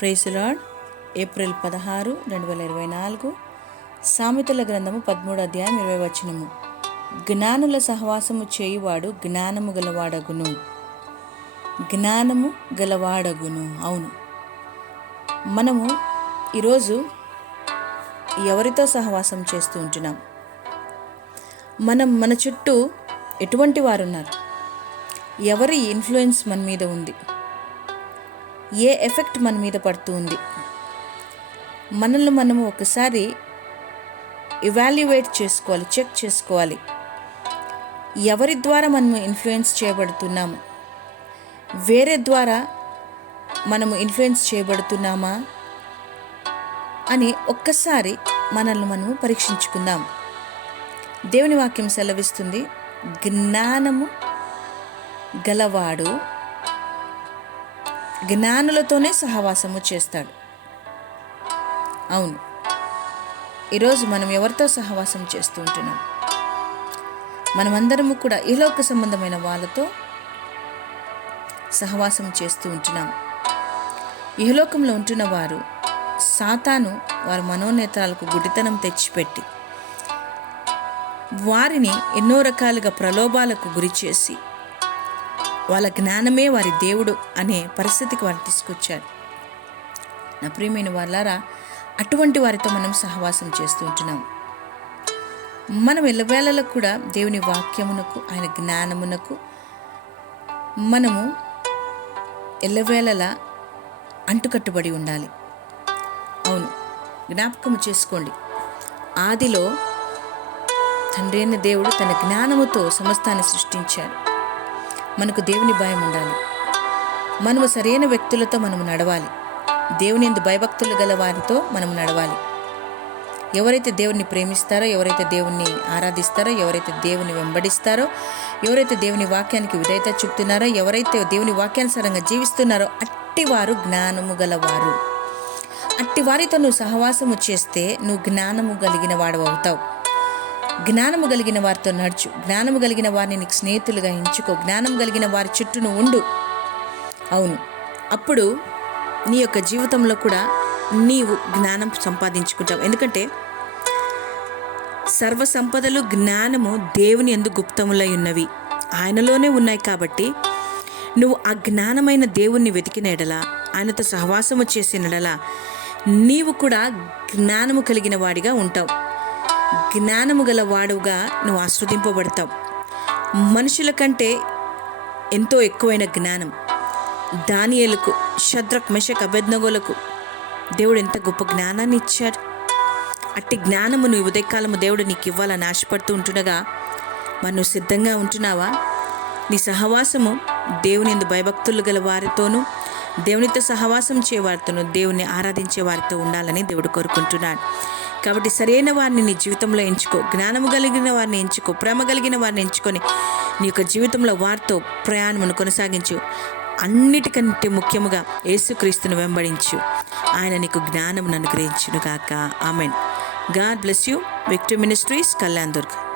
ప్రేసులాడ్ April పదహారు రెండు వేల ఇరవై నాలుగు. సామెతల గ్రంథము పదమూడు అధ్యాయం ఇరవై వచనము. జ్ఞానుల సహవాసము చేయువాడు జ్ఞానము గలవాడగును. జ్ఞానము గలవాడగును. అవును. మనము ఈరోజు ఎవరితో సహవాసం చేస్తూ ఉంటున్నాం? మనం మన చుట్టూ ఎటువంటి వారున్నారు? ఎవరి ఇన్ఫ్లుయెన్స్ మన మీద ఉంది? ఏ ఎఫెక్ట్ మన మీద పడుతుంది? మనల్ని మనము ఒకసారి ఇవాల్యుయేట్ చేసుకోవాలి చెక్ చేసుకోవాలి. ఎవరి ద్వారా మనము ఇన్ఫ్లుయెన్స్ చేయబడుతున్నాము? వేరే ద్వారా మనము ఇన్ఫ్లుయెన్స్ చేయబడుతున్నామా? అని ఒక్కసారి మనల్ని మనము పరీక్షించుకుందాం. దేవుని వాక్యం సెలవిస్తుంది జ్ఞానము గలవాడు జ్ఞానులతోనే సహవాసము చేస్తాడు. అవును. ఈరోజు మనం ఎవరితో సహవాసం చేస్తూ ఉంటున్నాం? మనమందరము కూడా ఇహలోక సంబంధమైన వాళ్ళతో సహవాసం చేస్తూ ఉంటున్నాం. ఇహలోకంలో ఉంటున్న వారు సాతాను వారి మనోనేత్రాలకు గుడితనం తెచ్చిపెట్టి వారిని ఎన్నో రకాలుగా ప్రలోభాలకు గురి చేసి వాళ్ళ జ్ఞానమే వారి దేవుడు అనే పరిస్థితికి వారు తీసుకొచ్చారు. నా ప్రియమైన వాళ్ళారా అటువంటి వారితో మనం సహవాసం చేస్తూ ఉంటున్నాం. మనం ఎల్లవేళలో కూడా దేవుని వాక్యమునకు ఆయన జ్ఞానమునకు మనము ఎల్లవేళలా అంటుకట్టుబడి ఉండాలి. అవును జ్ఞాపకం చేసుకోండి. ఆదిలో తండ్రి అయిన దేవుడు తన జ్ఞానముతో సమస్తాన్ని సృష్టించాడు. మనకు దేవుని భయం ఉండాలి. మనము సరైన వ్యక్తులతో మనము నడవాలి. దేవుని ఎందు భయభక్తులు గల వారితో మనం నడవాలి. ఎవరైతే దేవుని ప్రేమిస్తారో ఎవరైతే దేవుణ్ణి ఆరాధిస్తారో ఎవరైతే దేవుని వెంబడిస్తారో ఎవరైతే దేవుని వాక్యానికి విధేయత చూపుతున్నారో ఎవరైతే దేవుని వాక్యానుసారంగా జీవిస్తున్నారో అట్టివారు జ్ఞానము గలవారు. అట్టి వారితో నువ్వు సహవాసము చేస్తే నువ్వు జ్ఞానము కలిగిన వాడు అవుతావు. జ్ఞానము కలిగిన వారితో నడుచు. జ్ఞానము కలిగిన వారిని నీకు స్నేహితులుగా ఎంచుకో. జ్ఞానం కలిగిన వారి చుట్టూను ఉండు. అవును. అప్పుడు నీ యొక్క జీవితంలో కూడా నీవు జ్ఞానం సంపాదించుకుంటావు. ఎందుకంటే సర్వ సంపదలు జ్ఞానము దేవుని ఎందుకు గుప్తములై ఉన్నవి. ఆయనలోనే ఉన్నాయి కాబట్టి నువ్వు ఆ జ్ఞానమైన దేవుణ్ణి వెతికిన ఎడల ఆయనతో సహవాసము చేసిన ఎడల నీవు కూడా జ్ఞానము కలిగిన వాడిగా ఉంటావు. జ్ఞానము గల వాడుగా నువ్వు ఆస్వాదింపబడతావు మనుషుల కంటే ఎంతో ఎక్కువైన జ్ఞానం. దానియలకు శద్రక్ మెషక్ అభెజ్ఞగోలకు దేవుడు ఎంత గొప్ప జ్ఞానాన్ని ఇచ్చాడు. అట్టి జ్ఞానము నువ్వు ఉదయకాలము దేవుడు నీకు ఇవ్వాలని ఆశపడుతూ ఉంటుండగా మరి నువ్వు సిద్ధంగా ఉంటున్నావా? నీ సహవాసము దేవుని ఎందు భయభక్తులు గల వారితోనూ దేవునితో సహవాసం చేయవారితోనూ దేవుని ఆరాధించే వారితో ఉండాలని దేవుడు కోరుకుంటున్నాడు. కాబట్టి సరైన వారిని నీ జీవితంలో ఎంచుకో. జ్ఞానము కలిగిన వారిని ఎంచుకో. ప్రేమ కలిగిన వారిని ఎంచుకొని నీ యొక్క జీవితంలో వారితో ప్రయాణమును కొనసాగించు. అన్నిటికంటే ముఖ్యముగా యేసుక్రీస్తును వెంబడించు. ఆయన నీకు జ్ఞానమును అనుగ్రహించును కాక amen. God bless you. Victory Ministries Kalyan Durg.